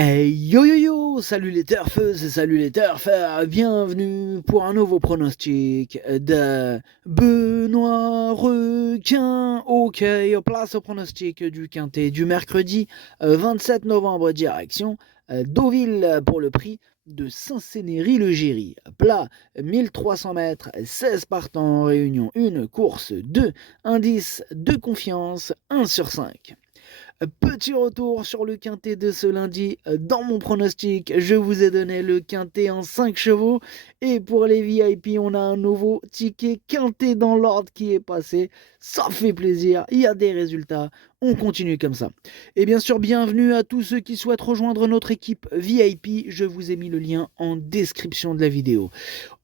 Hey yo yo yo, salut les turfeuses et salut les turfeurs, bienvenue pour un nouveau pronostic de Benoît Requin. Ok, place au pronostic du quintet du mercredi 27 novembre, direction Deauville pour le prix de Saint-Cénéry-le-Géry. Plat 1300 mètres, 16 partants, réunion 1, course 2, indice de confiance 1 sur 5. Petit retour sur le quintet de ce lundi. Dans mon pronostic, je vous ai donné le quintet en 5 chevaux. Et pour les VIP, on a un nouveau ticket quintet dans l'ordre qui est passé. Ça fait plaisir, il y a des résultats. On continue comme ça. Et bien sûr, bienvenue à tous ceux qui souhaitent rejoindre notre équipe VIP. Je vous ai mis le lien en description de la vidéo.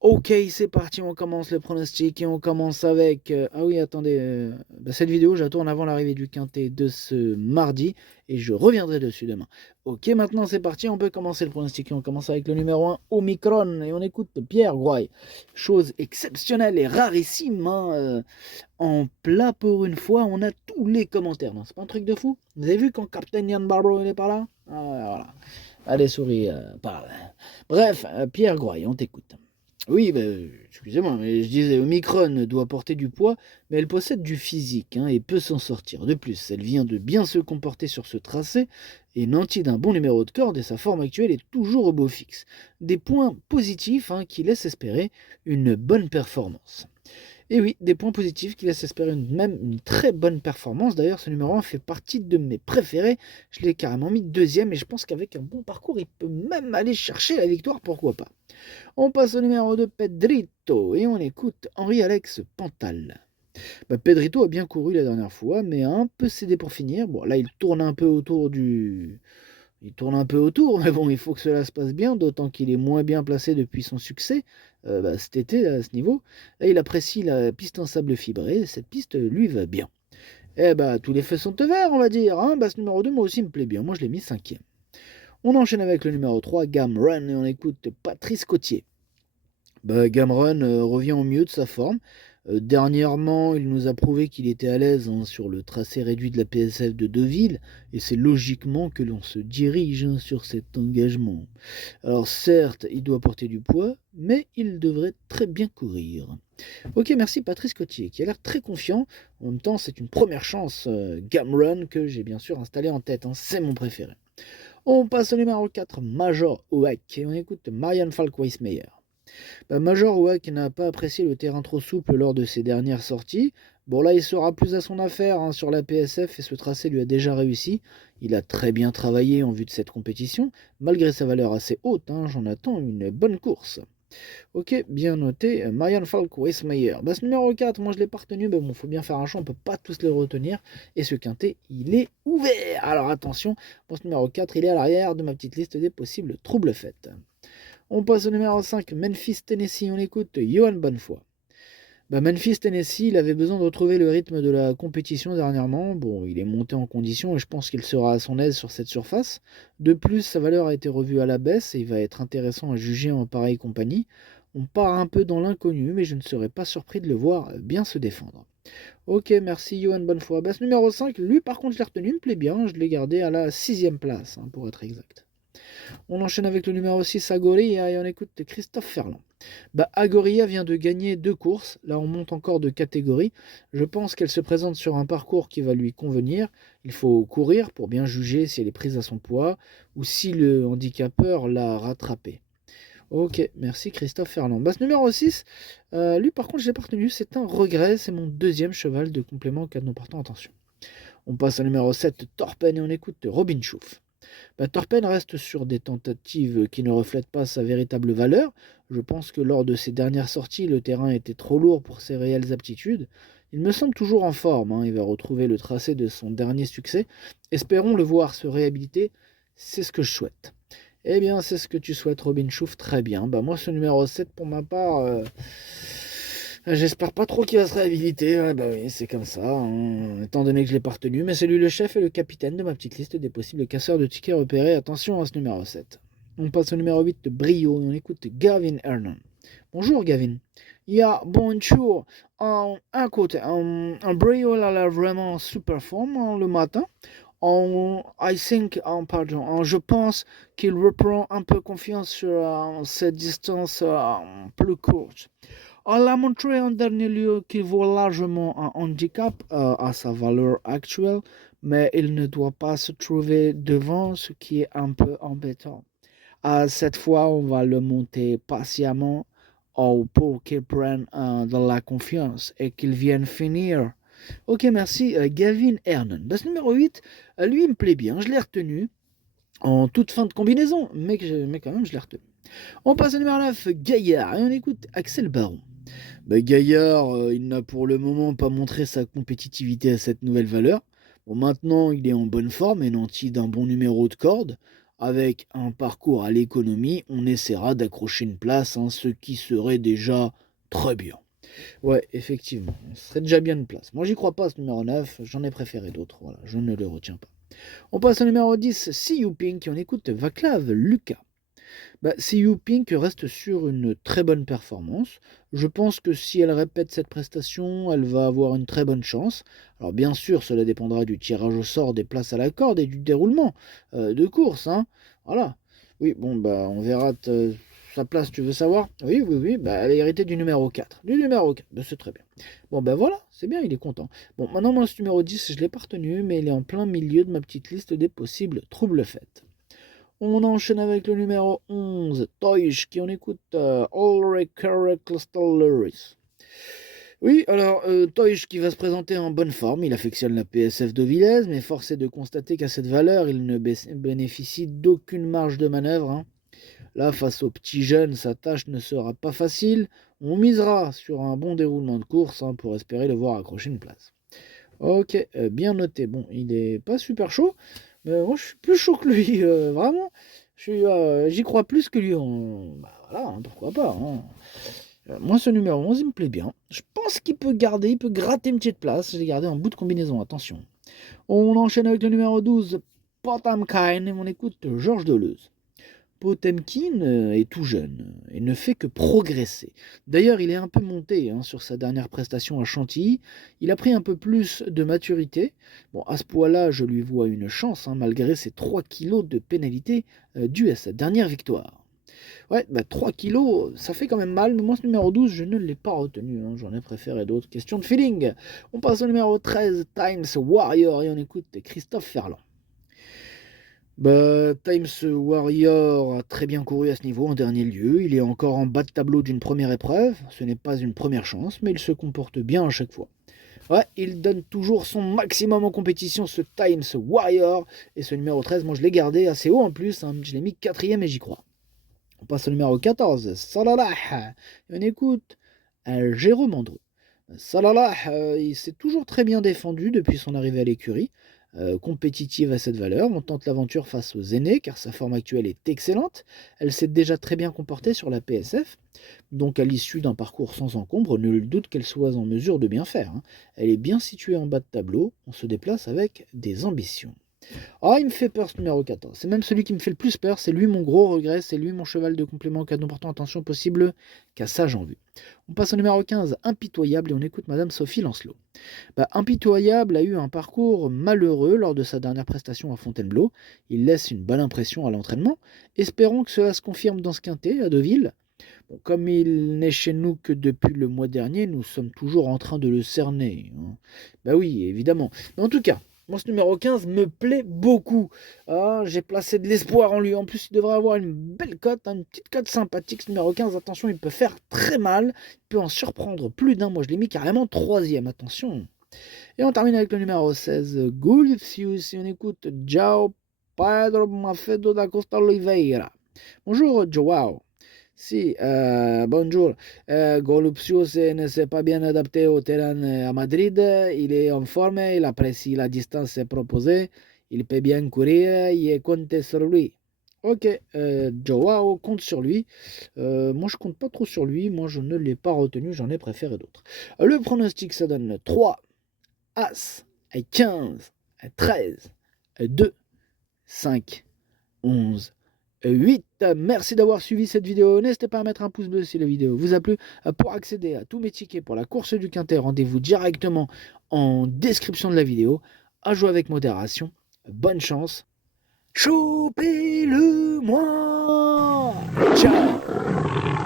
Ok, c'est parti, on commence le pronostic et on commence avec... ah oui, attendez, cette vidéo, je la tourne avant l'arrivée du quintet de ce mardi et je reviendrai dessus demain. Ok, maintenant c'est parti, on peut commencer le pronostic et on commence avec le numéro 1, Omicron, et on écoute Pierre Gouaille. Chose exceptionnelle et rarissime, hein, en plat pour une fois, on a tous les commentaires, non, c'est pas un truc de fou? Vous avez vu quand Captain Ian Barrow il est par là? Ah ouais, voilà. Allez, souris, parle. Bref, Pierre Gouaille, on t'écoute. Oui, excusez-moi, mais je disais, Omicron doit porter du poids, mais elle possède du physique et peut s'en sortir. De plus, elle vient de bien se comporter sur ce tracé, et nantie d'un bon numéro de corde, et sa forme actuelle est toujours au beau fixe. Des points positifs qui laissent espérer une bonne performance. Et oui, des points positifs qui laissent espérer même une très bonne performance. D'ailleurs, ce numéro 1 fait partie de mes préférés. Je l'ai carrément mis deuxième, et je pense qu'avec un bon parcours, il peut même aller chercher la victoire, pourquoi pas. On passe au numéro 2, Pedrito, et on écoute Henri-Alex Pantal. Pedrito a bien couru la dernière fois, mais a un peu cédé pour finir. Bon, là, il tourne un peu autour mais bon, il faut que cela se passe bien, d'autant qu'il est moins bien placé depuis son succès cet été, à ce niveau. Et il apprécie la piste en sable fibré, cette piste lui va bien. Tous les faits sont au vert, on va dire. Ce numéro 2, moi aussi, me plaît bien. Moi, je l'ai mis cinquième. On enchaîne avec le numéro 3, Gam Run, et on écoute Patrice Cotier. Gamron revient au mieux de sa forme. Dernièrement, il nous a prouvé qu'il était à l'aise sur le tracé réduit de la PSF de Deauville, et c'est logiquement que l'on se dirige sur cet engagement. Alors certes, il doit porter du poids, mais il devrait très bien courir. Ok, merci Patrice Cotier, qui a l'air très confiant. En même temps, c'est une première chance Gamron que j'ai bien sûr installé en tête, c'est mon préféré. On passe au numéro 4, Major Oak, et on écoute Marianne Falk-Weissmeyer. Major Wack n'a pas apprécié le terrain trop souple lors de ses dernières sorties. Bon là il sera plus à son affaire sur la PSF et ce tracé lui a déjà réussi. Il a très bien travaillé en vue de cette compétition. Malgré sa valeur assez haute, j'en attends une bonne course. Ok, bien noté. Marianne Falk Weissmeyer. Ce numéro 4, moi je l'ai pas retenu, mais bon, faut bien faire un choix, on peut pas tous les retenir. Et ce quintet, il est ouvert. Alors attention, ce numéro 4, il est à l'arrière de ma petite liste des possibles troubles faits. On passe au numéro 5, Memphis, Tennessee. On écoute Johan Bonnefoy. Memphis, Tennessee, il avait besoin de retrouver le rythme de la compétition dernièrement. Bon, il est monté en condition et je pense qu'il sera à son aise sur cette surface. De plus, sa valeur a été revue à la baisse et il va être intéressant à juger en pareille compagnie. On part un peu dans l'inconnu, mais je ne serais pas surpris de le voir bien se défendre. Ok, merci Johan Bonnefoy. Ce numéro 5, lui par contre je l'ai retenu, il me plaît bien. Je l'ai gardé à la 6ème place, pour être exact. On enchaîne avec le numéro 6, Agoria, et on écoute Christophe Ferland. Agoria vient de gagner 2 courses. Là, on monte encore de catégorie. Je pense qu'elle se présente sur un parcours qui va lui convenir. Il faut courir pour bien juger si elle est prise à son poids ou si le handicapeur l'a rattrapée. Ok, merci Christophe Ferland. Ce numéro 6, lui par contre je l'ai pas retenu, c'est un regret, c'est mon deuxième cheval de complément auquel nous portons attention. On passe au numéro 7, Torpen, et on écoute Robin Schoof. Torpen reste sur des tentatives qui ne reflètent pas sa véritable valeur. Je pense que lors de ses dernières sorties, le terrain était trop lourd pour ses réelles aptitudes. Il me semble toujours en forme, il va retrouver le tracé de son dernier succès. Espérons le voir se réhabiliter, c'est ce que je souhaite. Eh bien, c'est ce que tu souhaites, Robin Schoof, très bien. Moi, ce numéro 7, pour ma part, j'espère pas trop qu'il va se réhabiliter. Oui, c'est comme ça, étant donné que je l'ai pas retenu. Mais c'est lui le chef et le capitaine de ma petite liste des possibles casseurs de tickets repérés. Attention à ce numéro 7. On passe au numéro 8 de Brio et on écoute Gavin Hernan. Bonjour Gavin. Bonjour. Écoute, un Brio a l'air vraiment super forme le matin. Je pense qu'il reprend un peu confiance sur cette distance plus courte. On a montré en dernier lieu qu'il vaut largement un handicap à sa valeur actuelle, mais il ne doit pas se trouver devant, ce qui est un peu embêtant. Cette fois, on va le monter patiemment pour qu'il prenne de la confiance et qu'il vienne finir. Ok, merci. Gavin Hernan. Ce numéro 8, lui, il me plaît bien. Je l'ai retenu en toute fin de combinaison, mais quand même, je l'ai retenu. On passe au numéro 9, Gaillard, et on écoute Axel Baron. Gaillard, il n'a pour le moment pas montré sa compétitivité à cette nouvelle valeur. Bon, maintenant, il est en bonne forme et nanti d'un bon numéro de corde. Avec un parcours à l'économie, on essaiera d'accrocher une place, ce qui serait déjà très bien. Ouais, effectivement, ce serait déjà bien une place. Moi, j'y crois pas, ce numéro 9, j'en ai préféré d'autres, voilà, je ne le retiens pas. On passe au numéro 10, See You Pink, et on écoute Vaclav Lucas. See You Pink reste sur une très bonne performance. Je pense que si elle répète cette prestation, elle va avoir une très bonne chance. Alors bien sûr, cela dépendra du tirage au sort des places à la corde et du déroulement de course. Voilà. Oui, bon, on verra sa place, tu veux savoir? Oui, oui, oui, elle a hérité du numéro 4. Du numéro 4, c'est très bien. Bon, voilà, c'est bien, il est content. Bon, maintenant, moi, ce numéro 10, je ne l'ai pas retenu, mais il est en plein milieu de ma petite liste des possibles troubles faits. On enchaîne avec le numéro 11, Toysh, qui on écoute Ulrich Crystal Lewis. Oui, alors Toysh qui va se présenter en bonne forme, il affectionne la PSF de Villez, mais force est de constater qu'à cette valeur, il ne bénéficie d'aucune marge de manœuvre. Là, face aux petits jeunes, sa tâche ne sera pas facile. On misera sur un bon déroulement de course pour espérer le voir accrocher une place. Ok, bien noté. Bon, il est pas super chaud, mais moi je suis plus chaud que lui, vraiment. J'y crois plus que lui. Voilà, pourquoi pas. Moi, ce numéro 11, il me plaît bien. Je pense qu'il peut garder, il peut gratter une petite place. Je l'ai gardé en bout de combinaison, attention. On enchaîne avec le numéro 12, Potemkin, et on écoute Georges Deleuze. Potemkin est tout jeune et ne fait que progresser. D'ailleurs, il est un peu monté sur sa dernière prestation à Chantilly. Il a pris un peu plus de maturité. Bon, à ce poids-là, je lui vois une chance, malgré ses 3 kilos de pénalité due à sa dernière victoire. Ouais, 3 kilos, ça fait quand même mal, mais moi, ce numéro 12, je ne l'ai pas retenu. J'en ai préféré d'autres. Question de feeling. On passe au numéro 13, Times Warrior, et on écoute Christophe Ferland. Times Warrior a très bien couru à ce niveau en dernier lieu. Il est encore en bas de tableau d'une première épreuve. Ce n'est pas une première chance, mais il se comporte bien à chaque fois. Ouais, il donne toujours son maximum en compétition, ce Times Warrior. Et ce numéro 13, moi je l'ai gardé assez haut en plus. Je l'ai mis 4ème et j'y crois. On passe au numéro 14, Salalah. Et on écoute Jérôme Andreu. Salalah, il s'est toujours très bien défendu depuis son arrivée à l'écurie. Compétitive à cette valeur, on tente l'aventure face aux aînés car sa forme actuelle est excellente. Elle s'est déjà très bien comportée sur la PSF, donc à l'issue d'un parcours sans encombre, nul doute qu'elle soit en mesure de bien faire. Elle est bien située en bas de tableau, on se déplace avec des ambitions. Ah, il me fait peur ce numéro 14. C'est même celui qui me fait le plus peur. C'est lui mon gros regret. C'est lui mon cheval de complément cadeau portant attention possible qu'à ça j'en vue. On passe au numéro 15, Impitoyable, et on écoute Madame Sophie Lancelot. Impitoyable a eu un parcours malheureux lors de sa dernière prestation à Fontainebleau. Il laisse une bonne impression à l'entraînement. Espérons que cela se confirme dans ce quintet à Deauville. Bon, comme il n'est chez nous que depuis le mois dernier, nous sommes toujours en train de le cerner. Oui, évidemment. Mais en tout cas, moi, ce numéro 15 me plaît beaucoup. J'ai placé de l'espoir en lui. En plus, il devrait avoir une belle cote, une petite cote sympathique. Ce numéro 15, attention, il peut faire très mal. Il peut en surprendre plus d'un. Moi, je l'ai mis carrément 3ème. Attention. Et on termine avec le numéro 16, Gulfius. Et on écoute João Pedro Macedo da Costa Oliveira. Bonjour, João. Si, bonjour. Golupsius ne s'est pas bien adapté au terrain à Madrid. Il est en forme, il apprécie la distance proposée. Il peut bien courir et compter sur lui. Ok, Joao compte sur lui. Moi, je compte pas trop sur lui. Moi, je ne l'ai pas retenu. J'en ai préféré d'autres. Le pronostic, ça donne 3, As, 15, 13, 2, 5, 11. 8. Merci d'avoir suivi cette vidéo. N'hésitez pas à mettre un pouce bleu si la vidéo vous a plu. Pour accéder à tous mes tickets pour la course du Quintet, rendez-vous directement en description de la vidéo. À jouer avec modération. Bonne chance. Chopez-le-moi! Ciao!